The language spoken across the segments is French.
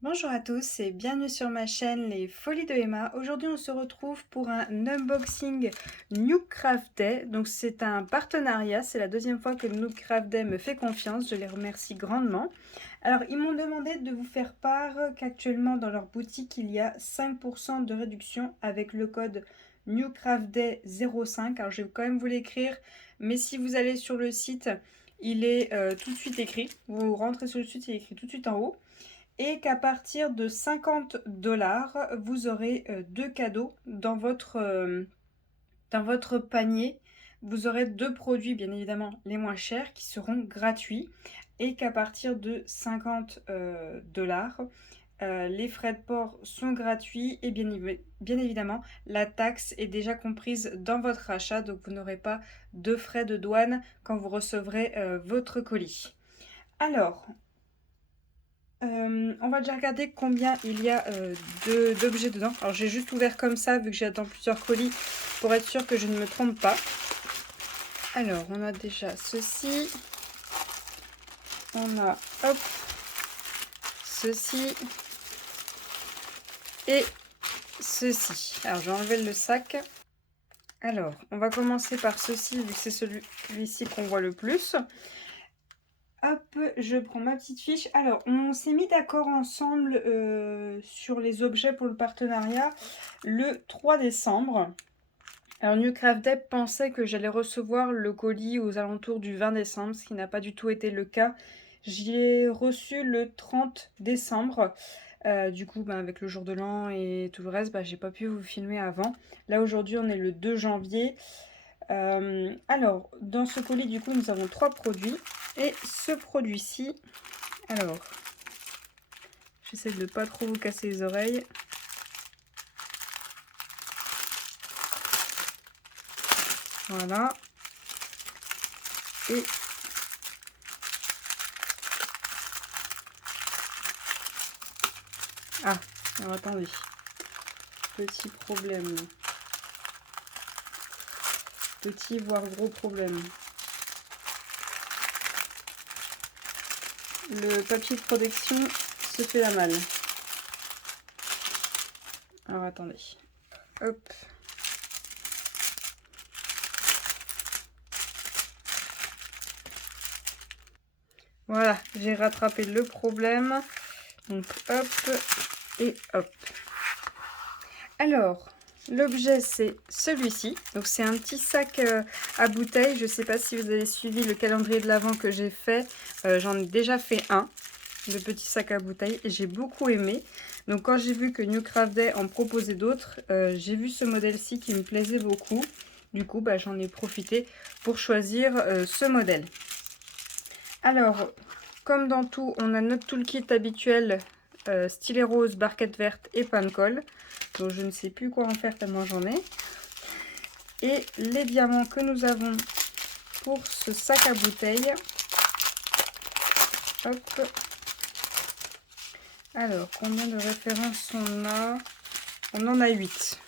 Bonjour à tous et bienvenue sur ma chaîne Les Folies de Emma. Aujourd'hui on se retrouve pour un unboxing Nook Craft Day. Donc c'est un partenariat, c'est la deuxième fois que Nook Craft Day me fait confiance, je les remercie grandement. Alors ils m'ont demandé de vous faire part qu'actuellement dans leur boutique il y a 5% de réduction avec le code Nook Craft Day 05. Alors je vais quand même vous l'écrire, mais si vous allez sur le site, il est tout de suite écrit. Vous rentrez sur le site, il est écrit tout de suite en haut et qu'à partir de 50 $, vous aurez deux cadeaux dans votre panier. Vous aurez deux produits, bien évidemment les moins chers, qui seront gratuits et qu'à partir de 50 $, les frais de port sont gratuits et bien évidemment, la taxe est déjà comprise dans votre achat, donc vous n'aurez pas de frais de douane quand vous recevrez votre colis. Alors, on va déjà regarder combien il y a d'objets dedans. Alors j'ai juste ouvert comme ça vu que j'attends plusieurs colis pour être sûr que je ne me trompe pas. Alors on a déjà ceci. On a hop ceci et ceci. Alors j'ai enlevé le sac. Alors on va commencer par ceci vu que c'est celui-ci qu'on voit le plus. Hop, je prends ma petite fiche. Alors, on s'est mis d'accord ensemble sur les objets pour le partenariat le 3 décembre. Alors, New Craft Day pensait que j'allais recevoir le colis aux alentours du 20 décembre, ce qui n'a pas du tout été le cas. J'y ai reçu le 30 décembre. Du coup, avec le jour de l'an et tout le reste, j'ai pas pu vous filmer avant. Là, aujourd'hui, on est le 2 janvier. Alors, dans ce colis, du coup, nous avons trois produits. Et ce produit-ci, alors, j'essaie de ne pas trop vous casser les oreilles. Voilà. Et ah, alors attendez. Petit problème. Petit voire gros problème. Le papier de protection se fait la malle. Alors attendez. Hop. Voilà, j'ai rattrapé le problème. Donc hop et hop. Alors, l'objet c'est celui-ci. Donc c'est un petit sac à bouteilles. Je ne sais pas si vous avez suivi le calendrier de l'Avent que j'ai fait. J'en ai déjà fait un, le petit sac à bouteilles, et j'ai beaucoup aimé. Donc quand j'ai vu que New Craft Day en proposait d'autres, j'ai vu ce modèle-ci qui me plaisait beaucoup. Du coup, j'en ai profité pour choisir ce modèle. Alors, comme dans tout, on a notre toolkit habituel, stylet rose, barquette verte et panne colle. Donc je ne sais plus quoi en faire tellement j'en ai. Et les diamants que nous avons pour ce sac à bouteilles. Hop. Alors, combien de références on a? On en a 8.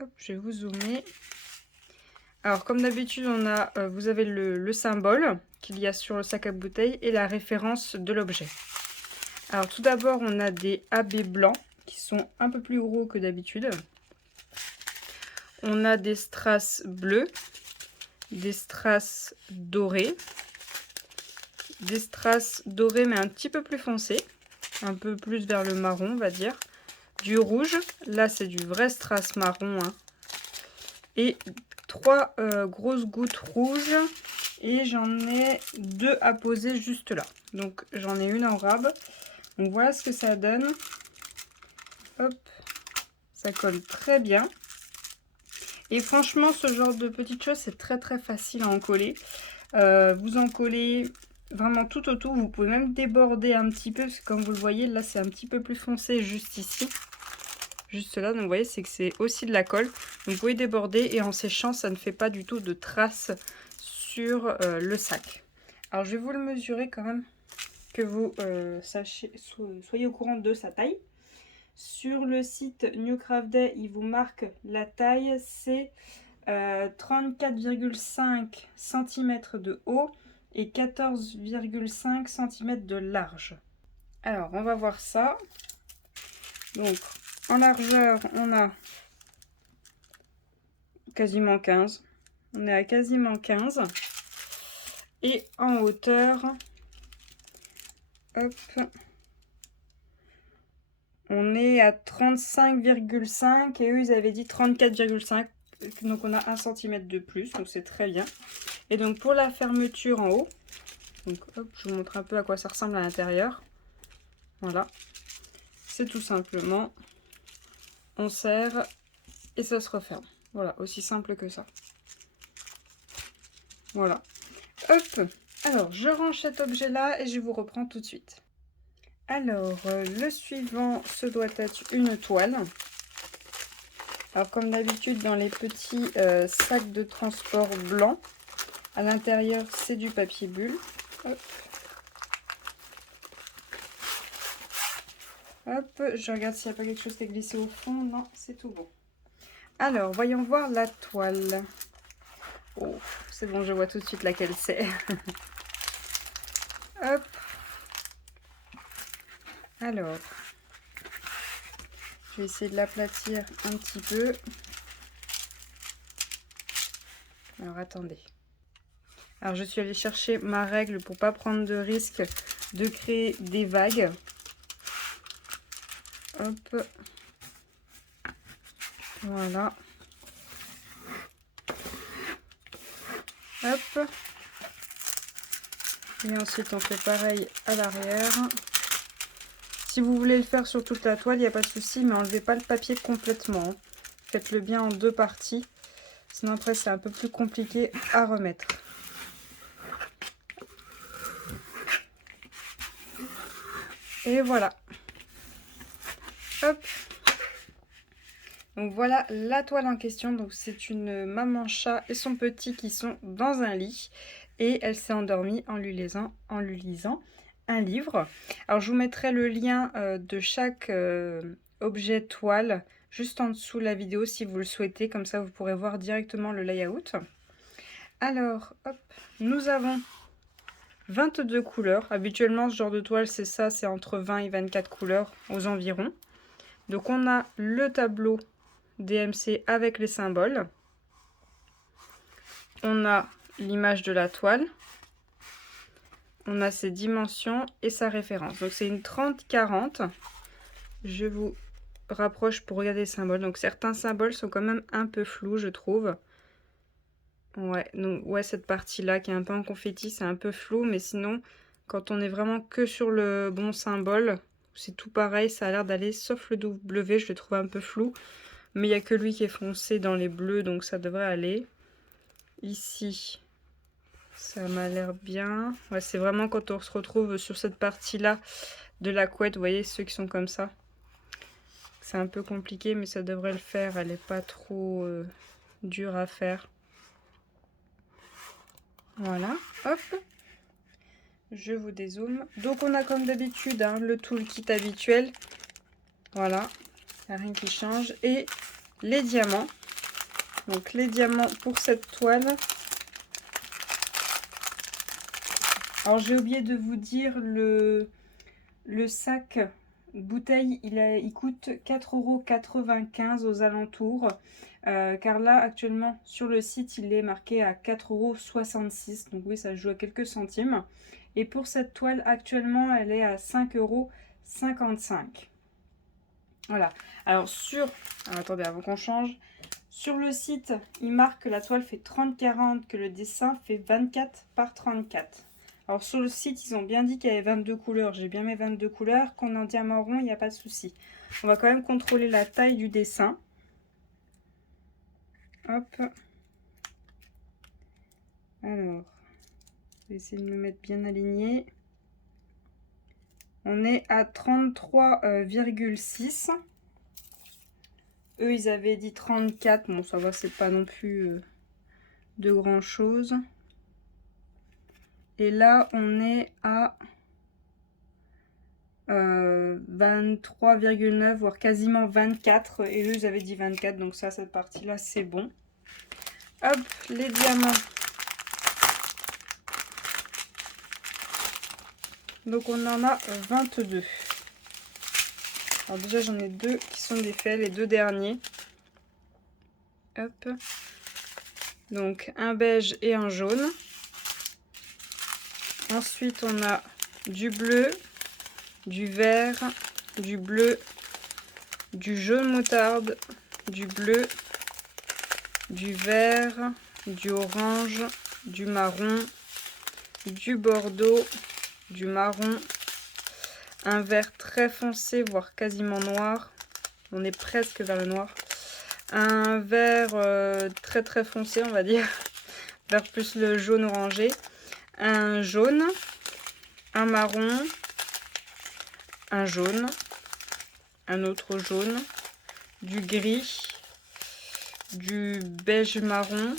Hop, je vais vous zoomer. Alors, comme d'habitude, on a, vous avez le symbole qu'il y a sur le sac à bouteilles et la référence de l'objet. Alors, tout d'abord, on a des AB blancs qui sont un peu plus gros que d'habitude. On a des strass bleus, des strass dorés, des strass dorés mais un petit peu plus foncés, un peu plus vers le marron on va dire, du rouge, là c'est du vrai strass marron, hein. Et trois grosses gouttes rouges et j'en ai deux à poser juste là, donc j'en ai une en rab. Donc voilà ce que ça donne. Hop, ça colle très bien. Et franchement, ce genre de petites choses, c'est très très facile à en coller. Vous en collez vraiment tout autour. Vous pouvez même déborder un petit peu, parce que comme vous le voyez, là c'est un petit peu plus foncé juste ici. Juste là, donc vous voyez, c'est que c'est aussi de la colle. Donc vous pouvez déborder et en séchant, ça ne fait pas du tout de traces sur le sac. Alors je vais vous le mesurer quand même, que vous soyez au courant de sa taille. Sur le site New Craft Day, il vous marque la taille, c'est 34,5 cm de haut et 14,5 cm de large. Alors, on va voir ça. Donc, en largeur, on a quasiment 15. On est à quasiment 15. Et en hauteur, hop, on est à 35,5 et eux, ils avaient dit 34,5. Donc, on a 1 cm de plus, donc c'est très bien. Et donc, pour la fermeture en haut, donc hop, je vous montre un peu à quoi ça ressemble à l'intérieur. Voilà. C'est tout simplement, on serre et ça se referme. Voilà, aussi simple que ça. Voilà. Hop. Alors, je range cet objet-là et je vous reprends tout de suite. Alors, le suivant, ce doit être une toile. Alors, comme d'habitude, dans les petits sacs de transport blancs, à l'intérieur, c'est du papier bulle. Hop. Hop, je regarde s'il n'y a pas quelque chose qui est glissé au fond. Non, c'est tout bon. Alors, voyons voir la toile. Oh, c'est bon, je vois tout de suite laquelle c'est. Hop. Alors, je vais essayer de l'aplatir un petit peu. Alors, attendez. Alors, je suis allée chercher ma règle pour pas prendre de risque de créer des vagues. Hop. Voilà. Hop. Et ensuite, on fait pareil à l'arrière. Si vous voulez le faire sur toute la toile, il n'y a pas de souci, mais enlevez pas le papier complètement. Faites-le bien en 2 parties. Sinon, après, c'est un peu plus compliqué à remettre. Et voilà. Hop. Donc voilà la toile en question. Donc c'est une maman chat et son petit qui sont dans un lit. Et elle s'est endormie en lui lisant un livre. Alors je vous mettrai le lien de chaque objet toile juste en dessous de la vidéo si vous le souhaitez. Comme ça vous pourrez voir directement le layout. Alors hop, nous avons 22 couleurs. Habituellement ce genre de toile c'est ça, c'est entre 20 et 24 couleurs aux environs. Donc on a le tableau DMC avec les symboles. On a l'image de la toile. On a ses dimensions et sa référence. Donc c'est une 30-40. Je vous rapproche pour regarder les symboles. Donc certains symboles sont quand même un peu flous, je trouve. Ouais, donc ouais, cette partie-là qui est un peu en confetti, c'est un peu flou. Mais sinon, quand on est vraiment que sur le bon symbole, c'est tout pareil. Ça a l'air d'aller, sauf le W, je le trouve un peu flou. Mais il n'y a que lui qui est foncé dans les bleus, donc ça devrait aller. Ici, ça m'a l'air bien. Ouais, c'est vraiment quand on se retrouve sur cette partie-là de la couette, vous voyez, ceux qui sont comme ça. C'est un peu compliqué, mais ça devrait le faire. Elle n'est pas trop dure à faire. Voilà, hop. Je vous dézoome. Donc on a comme d'habitude hein, le toolkit habituel. Voilà, il n'y a rien qui change. Et les diamants. Donc les diamants pour cette toile. Alors j'ai oublié de vous dire, le sac bouteille, il coûte 4,95 € aux alentours. Car là actuellement sur le site il est marqué à 4,66 €. Donc oui, ça joue à quelques centimes. Et pour cette toile actuellement elle est à 5,55 €. Voilà. Alors attendez avant qu'on change. Sur le site il marque que la toile fait 30-40, que le dessin fait 24 par 34. Alors sur le site, ils ont bien dit qu'il y avait 22 couleurs. J'ai bien mes 22 couleurs. Qu'on en diamant rond, il n'y a pas de souci. On va quand même contrôler la taille du dessin. Hop. Alors, je vais essayer de me mettre bien aligné. On est à 33,6. Eux, ils avaient dit 34. Bon, ça va, c'est pas non plus de grand chose. Et là, on est à 23,9, voire quasiment 24. Et eux, ils avaient dit 24. Donc ça, cette partie-là, c'est bon. Hop, les diamants. Donc on en a 22. Alors déjà j'en ai 2 qui sont défaits, les 2 derniers. Hop. Donc un beige et un jaune. Ensuite on a du bleu, du vert, du bleu, du jaune moutarde, du bleu, du vert, du orange, du marron, du bordeaux, du marron, un vert très foncé, voire quasiment noir. On est presque vers le noir. Un vert très très foncé, on va dire, vers plus le jaune orangé. Un jaune, un marron, un jaune, un autre jaune, du gris, du beige marron,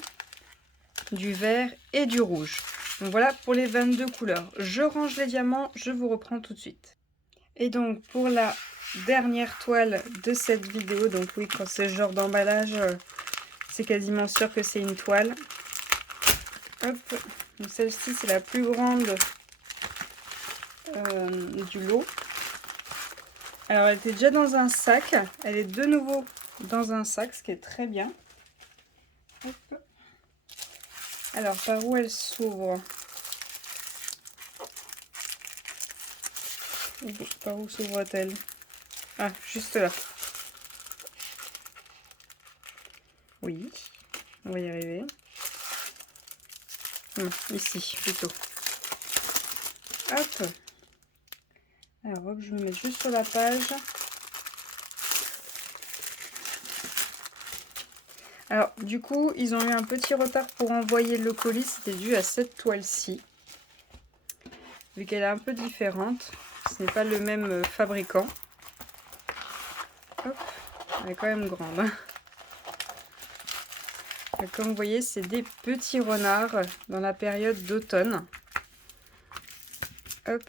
du vert et du rouge. Donc voilà pour les 22 couleurs. Je range les diamants, je vous reprends tout de suite. Et donc pour la dernière toile de cette vidéo, donc oui, quand c'est ce genre d'emballage, c'est quasiment sûr que c'est une toile. Hop, donc celle-ci c'est la plus grande du lot. Alors elle était déjà dans un sac, elle est de nouveau dans un sac, ce qui est très bien. Hop. Alors par où elle s'ouvre? Par où s'ouvre-t-elle? Ah, juste là. Oui, on va y arriver. Ici, plutôt. Hop. Alors, hop, je me mets juste sur la page. Alors, du coup, ils ont eu un petit retard pour envoyer le colis. C'était dû à cette toile-ci. Vu qu'elle est un peu différente. Ce n'est pas le même fabricant. Hop. Elle est quand même grande. Hein. Comme vous voyez, c'est des petits renards dans la période d'automne. Hop.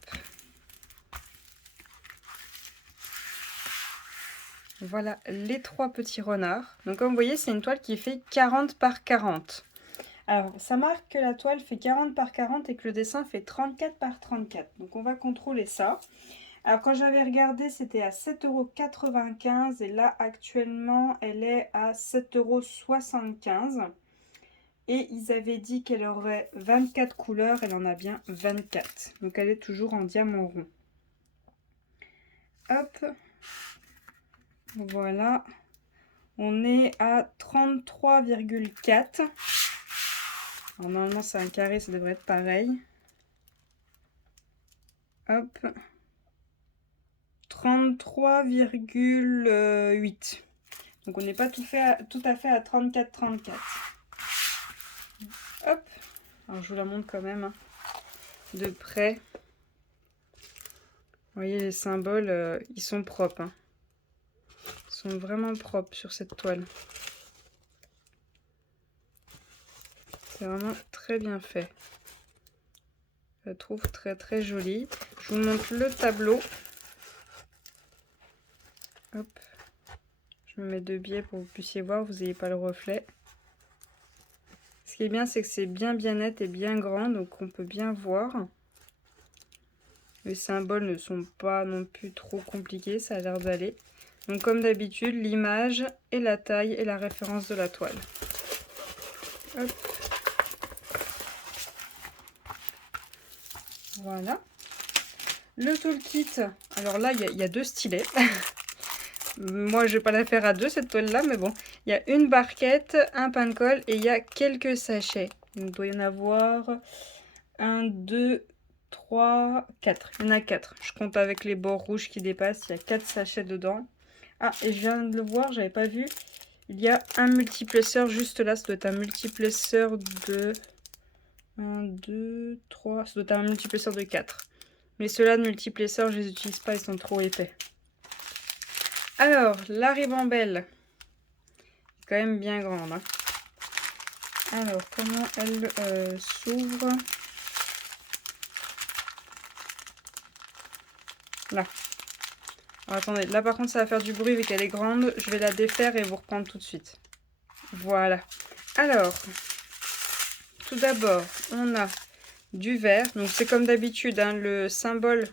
Voilà les 3 petits renards. Donc comme vous voyez, c'est une toile qui fait 40 par 40. Alors, ça marque que la toile fait 40 par 40 et que le dessin fait 34 par 34. Donc on va contrôler ça. Alors quand j'avais regardé, c'était à 7,95 € et là actuellement, elle est à 7,75 €. Et ils avaient dit qu'elle aurait 24 couleurs, elle en a bien 24. Donc elle est toujours en diamant rond. Hop. Voilà. On est à 33,4. Normalement c'est un carré, ça devrait être pareil. Hop. 33,8. Donc on n'est pas tout à fait à 34,34. Hop. Alors je vous la montre quand même hein, de près. Vous voyez les symboles, ils sont propres. Hein. Ils sont vraiment propres sur cette toile. C'est vraiment très bien fait. Je la trouve très très jolie. Je vous montre le tableau. Hop. Je me mets de biais pour que vous puissiez voir, vous n'ayez pas le reflet. Ce qui est bien, c'est que c'est bien net et bien grand, donc on peut bien voir. Les symboles ne sont pas non plus trop compliqués, ça a l'air d'aller. Donc comme d'habitude, l'image et la taille et la référence de la toile. Hop. Voilà. Le toolkit, alors là, il y a 2 stylets. Moi, je vais pas la faire à 2, cette toile-là, mais bon. Il y a une barquette, un pain de colle et il y a quelques sachets. Il doit y en avoir 1, 2, 3, 4. Il y en a 4. Je compte avec les bords rouges qui dépassent. Il y a 4 sachets dedans. Ah, et je viens de le voir, j'avais pas vu. Il y a un multiplesseur juste là. Ça doit être un multiplesseur de 1, 2, 3. Ça doit être un multiplesseur de 4. Mais ceux-là de multiplesseur, je les utilise pas, ils sont trop épais. Alors, la ribambelle, c'est quand même bien grande. Hein. Alors, comment elle s'ouvre? Là. Alors, attendez, là par contre ça va faire du bruit vu qu'elle est grande. Je vais la défaire et vous reprendre tout de suite. Voilà. Alors, tout d'abord, on a du vert. Donc c'est comme d'habitude, hein, le symbole.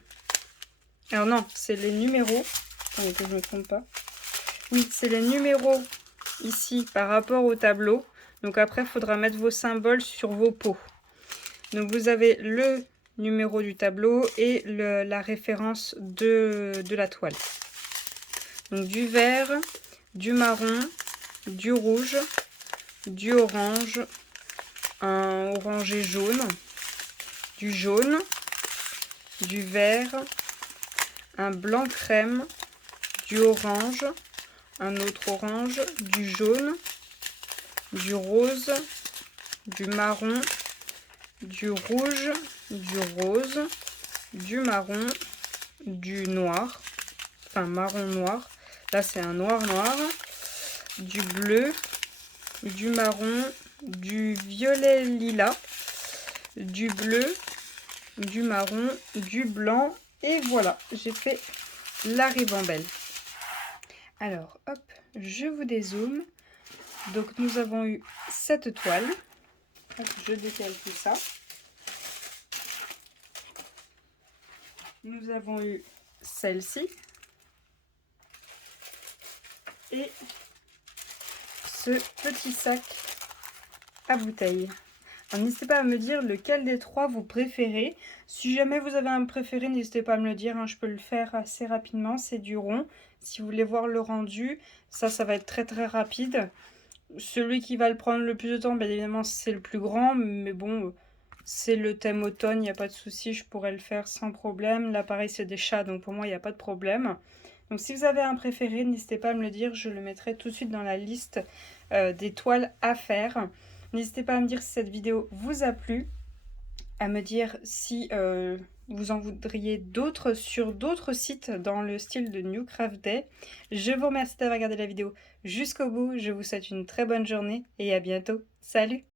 Alors non, c'est les numéros. Attendez que je ne me trompe pas. Oui, c'est les numéros ici par rapport au tableau. Donc après, il faudra mettre vos symboles sur vos pots. Donc vous avez le numéro du tableau et la référence de la toile. Donc du vert, du marron, du rouge, du orange, un orangé jaune, du jaune, du vert, un blanc crème, du orange, un autre orange, du jaune, du rose, du marron, du rouge, du rose, du marron, du noir, enfin marron noir, là c'est un noir noir, du bleu, du marron, du violet lilas, du bleu, du marron, du blanc, et voilà, j'ai fait la ribambelle. Alors hop, je vous dézoome. Donc nous avons eu cette toile. Hop, je décale tout ça. Nous avons eu celle-ci. Et ce petit sac à bouteilles. Alors n'hésitez pas à me dire lequel des trois vous préférez. Si jamais vous avez un préféré, n'hésitez pas à me le dire, hein, je peux le faire assez rapidement. C'est du rond. Si vous voulez voir le rendu, ça va être très très rapide. Celui qui va le prendre le plus de temps, bien évidemment, c'est le plus grand. Mais bon, c'est le thème automne, il n'y a pas de souci, je pourrais le faire sans problème. Là, pareil, c'est des chats, donc pour moi, il n'y a pas de problème. Donc si vous avez un préféré, n'hésitez pas à me le dire, je le mettrai tout de suite dans la liste des toiles à faire. N'hésitez pas à me dire si cette vidéo vous a plu, à me dire si vous en voudriez d'autres sur d'autres sites dans le style de New Craft Day. Je vous remercie d'avoir regardé la vidéo jusqu'au bout, je vous souhaite une très bonne journée et à bientôt. Salut!